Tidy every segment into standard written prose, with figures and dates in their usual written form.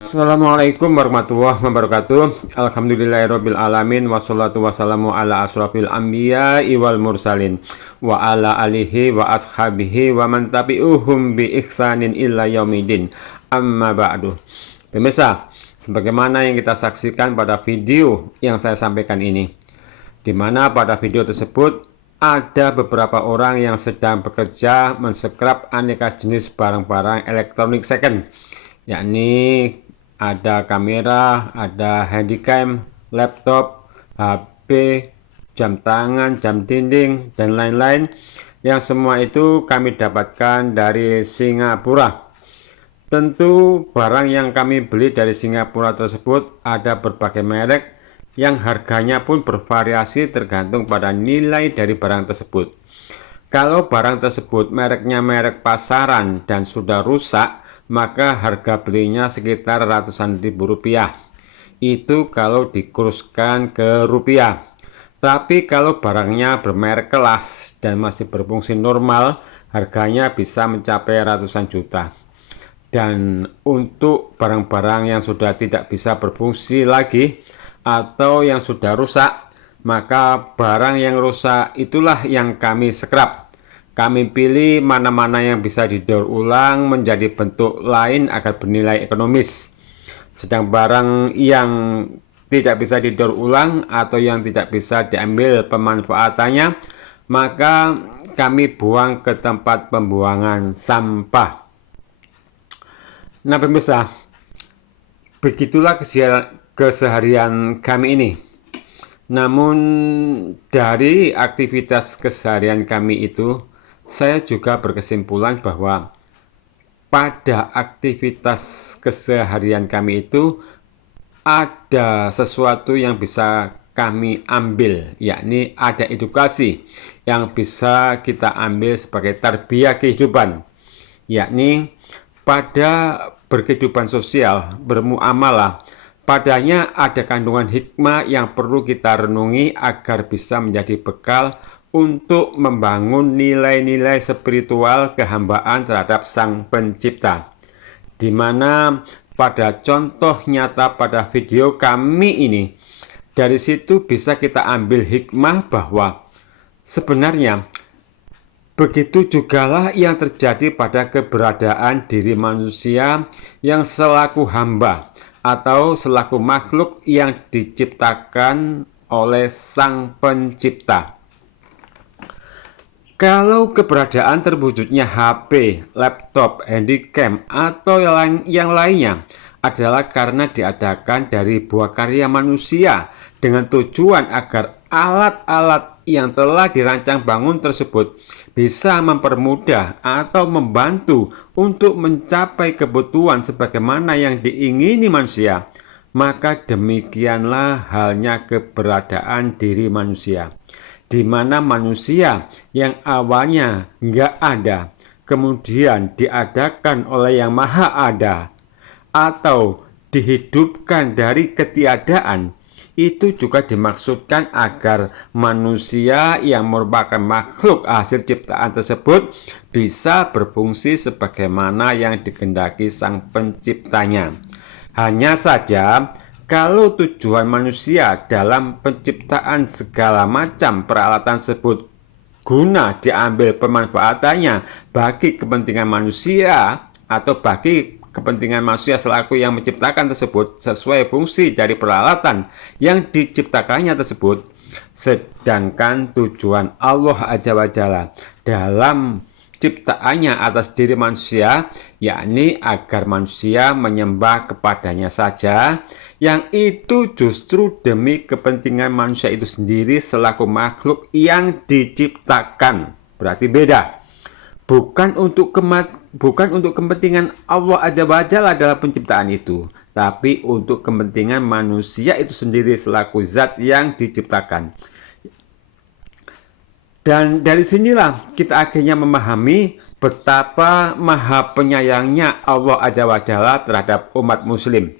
Assalamualaikum warahmatullahi wabarakatuh. Alhamdulillahirabbil alamin wassalatu wassalamu ala asrofil anbiya'i wal mursalin wa ala alihi wa ashabihi wa man tabi'uhum bi ihsanin illa yaumidin. Amma ba'du. Pemirsa, sebagaimana yang kita saksikan pada video yang saya sampaikan ini, di mana pada video tersebut ada beberapa orang yang sedang bekerja menscrap aneka jenis barang-barang elektronik second, yakni ada kamera, ada handycam, laptop, HP, jam tangan, jam dinding, dan lain-lain, yang semua itu kami dapatkan dari Singapura. Tentu barang yang kami beli dari Singapura tersebut ada berbagai merek yang harganya pun bervariasi tergantung pada nilai dari barang tersebut. Kalau barang tersebut mereknya merek pasaran dan sudah rusak, maka harga belinya sekitar ratusan ribu rupiah. Itu kalau dikurskan ke rupiah. Tapi kalau barangnya bermerek kelas dan masih berfungsi normal, harganya bisa mencapai ratusan juta. Dan untuk barang-barang yang sudah tidak bisa berfungsi lagi atau yang sudah rusak, maka barang yang rusak itulah yang kami scrap. Kami pilih mana-mana yang bisa didaur ulang menjadi bentuk lain agar bernilai ekonomis. Sedang barang yang tidak bisa didaur ulang atau yang tidak bisa diambil pemanfaatannya, maka kami buang ke tempat pembuangan sampah. Nah pemirsa, begitulah keseharian kami ini. Namun dari aktivitas keseharian kami itu, saya juga berkesimpulan bahwa pada aktivitas keseharian kami itu ada sesuatu yang bisa kami ambil, yakni ada edukasi yang bisa kita ambil sebagai tarbiyah kehidupan, yakni pada berkehidupan sosial, bermuamalah, padanya ada kandungan hikmah yang perlu kita renungi agar bisa menjadi bekal untuk membangun nilai-nilai spiritual kehambaan terhadap Sang Pencipta. Di mana pada contoh nyata pada video kami ini, dari situ bisa kita ambil hikmah bahwa sebenarnya begitu jugalah yang terjadi pada keberadaan diri manusia yang selaku hamba atau selaku makhluk yang diciptakan oleh Sang Pencipta. Kalau keberadaan terwujudnya HP, laptop, handycam, atau yang lainnya adalah karena diadakan dari buah karya manusia dengan tujuan agar alat-alat yang telah dirancang bangun tersebut bisa mempermudah atau membantu untuk mencapai kebutuhan sebagaimana yang diingini manusia, maka demikianlah halnya keberadaan diri manusia, di mana manusia yang awalnya nggak ada, kemudian diadakan oleh Yang Maha Ada, atau dihidupkan dari ketiadaan, itu juga dimaksudkan agar manusia yang merupakan makhluk hasil ciptaan tersebut bisa berfungsi sebagaimana yang dikehendaki Sang Penciptanya. Hanya saja, kalau tujuan manusia dalam penciptaan segala macam peralatan tersebut guna diambil pemanfaatannya bagi kepentingan manusia atau bagi kepentingan manusia selaku yang menciptakan tersebut sesuai fungsi dari peralatan yang diciptakannya tersebut, sedangkan tujuan Allah Azza wa Jalla dalam ciptaannya atas diri manusia, yakni agar manusia menyembah kepadanya saja, yang itu justru demi kepentingan manusia itu sendiri selaku makhluk yang diciptakan. Berarti beda. Bukan untuk kepentingan Allah Azza wa Jalla dalam penciptaan itu, tapi untuk kepentingan manusia itu sendiri selaku zat yang diciptakan. Dan dari sinilah kita akhirnya memahami betapa maha penyayangnya Allah Azza wa Jalla terhadap umat muslim.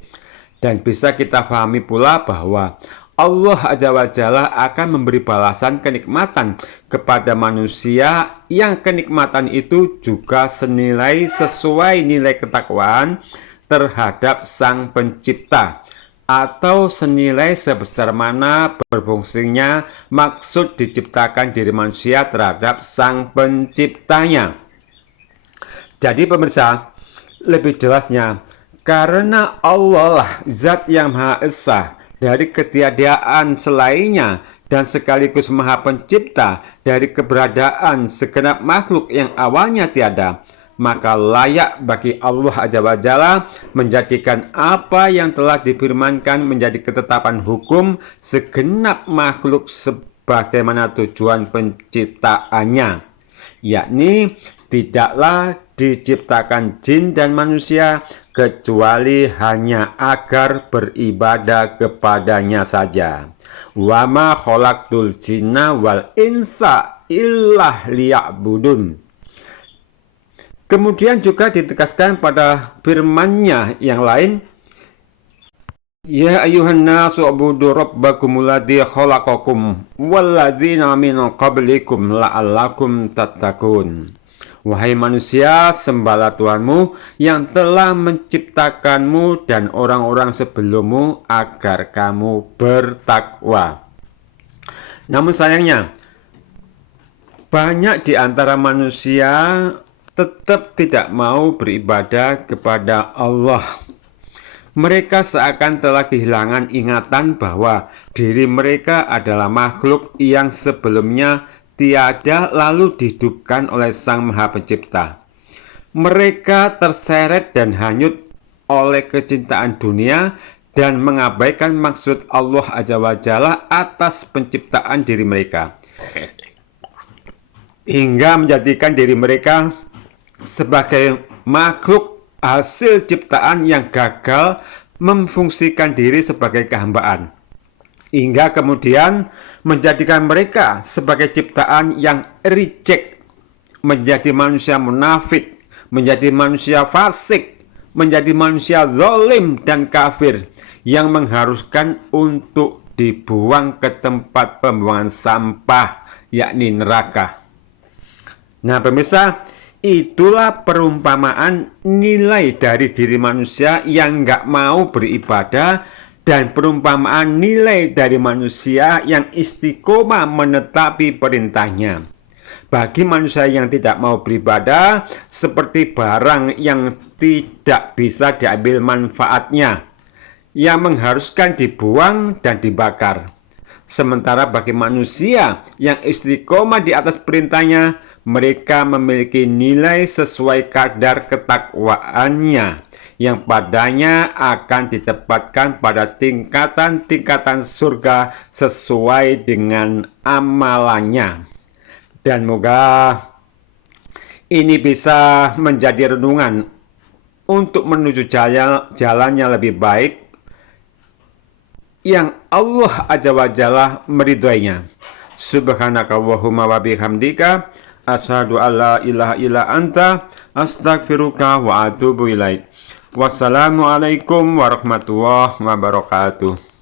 Dan bisa kita pahami pula bahwa Allah Azza wa Jalla akan memberi balasan kenikmatan kepada manusia yang kenikmatan itu juga senilai sesuai nilai ketakwaan terhadap Sang Pencipta, atau senilai sebesar mana berfungsinya maksud diciptakan diri manusia terhadap Sang Penciptanya. Jadi pemirsa, lebih jelasnya, karena Allah lah zat yang Maha Esa dari ketiadaan selainnya dan sekaligus Maha Pencipta dari keberadaan segenap makhluk yang awalnya tiada, maka layak bagi Allah Azza wa Jalla menjadikan apa yang telah difirmankan menjadi ketetapan hukum segenap makhluk sebagaimana tujuan penciptaannya, yakni tidaklah diciptakan jin dan manusia kecuali hanya agar beribadah kepadanya saja. Wa ma khalaqtul jinna wal insa illa liya'budun. Kemudian juga ditegaskan pada firman-Nya yang lain, Ya ayuhan nasu ubudu rabbakumul ladzi khalaqakum walladzina min qablikum la'allakum tattaqun. Wahai manusia, sembahlah Tuhanmu yang telah menciptakanmu dan orang-orang sebelummu agar kamu bertakwa. Namun sayangnya, banyak di antara manusia tetap tidak mau beribadah kepada Allah. Mereka seakan telah kehilangan ingatan bahwa diri mereka adalah makhluk yang sebelumnya tiada lalu dihidupkan oleh Sang Maha Pencipta. Mereka terseret dan hanyut oleh kecintaan dunia dan mengabaikan maksud Allah Azza wa Jalla atas penciptaan diri mereka, hingga menjadikan diri mereka sebagai makhluk hasil ciptaan yang gagal memfungsikan diri sebagai kehambaan, hingga kemudian menjadikan mereka sebagai ciptaan yang reject, menjadi manusia munafik, menjadi manusia fasik, menjadi manusia zalim dan kafir yang mengharuskan untuk dibuang ke tempat pembuangan sampah, yakni neraka. Nah pemirsa, itulah perumpamaan nilai dari diri manusia yang nggak mau beribadah dan perumpamaan nilai dari manusia yang istiqomah menetapi perintahnya. Bagi manusia yang tidak mau beribadah, seperti barang yang tidak bisa diambil manfaatnya, yang mengharuskan dibuang dan dibakar. Sementara bagi manusia yang istiqomah di atas perintahnya, mereka memiliki nilai sesuai kadar ketakwaannya, yang padanya akan ditempatkan pada tingkatan-tingkatan surga sesuai dengan amalannya. Dan moga ini bisa menjadi renungan untuk menuju jalan yang lebih baik yang Allah Azza wa Jalla meridhoinya. Subhanakallahumma wa bihamdika asyhadu alla ilaha illa anta astaghfiruka wa atubu ilaik. Wassalamualaikum warahmatullahi wabarakatuh.